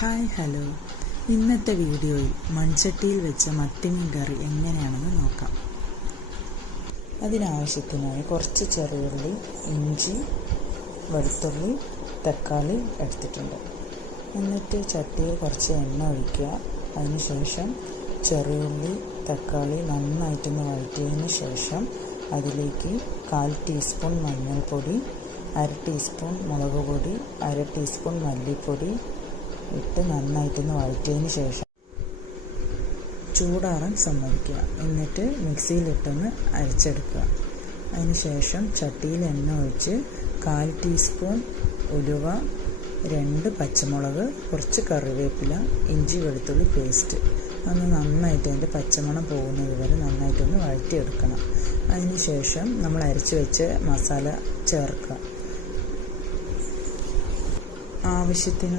Hi hello, ഇന്നത്തെ വീഡിയോയിൽ മൺചട്ടിയിൽ വെച്ച മത്തിമീൻ കറി എങ്ങനെയാണെന്ന് നോക്കാം. അതിനാവശ്യത്തിനായി കുറച്ച് ചെറിയുള്ളി, ഇഞ്ചി, വെളുത്തുള്ളി, തക്കാളി എടുത്തിട്ടുണ്ട്. എന്നിട്ട് ചട്ടിയിൽ കുറച്ച് എണ്ണ ഒഴിക്കുക. അതിനുശേഷം ചെറിയുള്ളി, തക്കാളി നന്നായിട്ടൊന്ന് വഴറ്റിയതിന് ശേഷം അതിലേക്ക് 1/4 ടീസ്പൂൺ മഞ്ഞൾപ്പൊടി, 1/2 ടീസ്പൂൺ മുളക് പൊടി, 1/2 ടീസ്പൂൺ മല്ലിപ്പൊടി ഇട്ട് നന്നായിട്ടൊന്ന് വഴറ്റിയതിന് ശേഷം ചൂടാറാൻ സമ്മതിക്കുക. എന്നിട്ട് മിക്സിയിലിട്ടൊന്ന് അരച്ചെടുക്കുക. അതിന് ശേഷം ചട്ടിയിൽ എണ്ണ ഒഴിച്ച് 1/4 ടീസ്പൂൺ ഉലുവ, 2 പച്ചമുളക്, കുറച്ച് കറിവേപ്പില, ഇഞ്ചി വെളുത്തുള്ളി പേസ്റ്റ് അന്ന് നന്നായിട്ട് അതിൻ്റെ പച്ചമണം പോകുന്നത് വരെ നന്നായിട്ടൊന്ന് വഴറ്റിയെടുക്കണം. അതിന് ശേഷം നമ്മൾ അരച്ച് വെച്ച മസാല ചേർക്കുക. ആവശ്യത്തിന്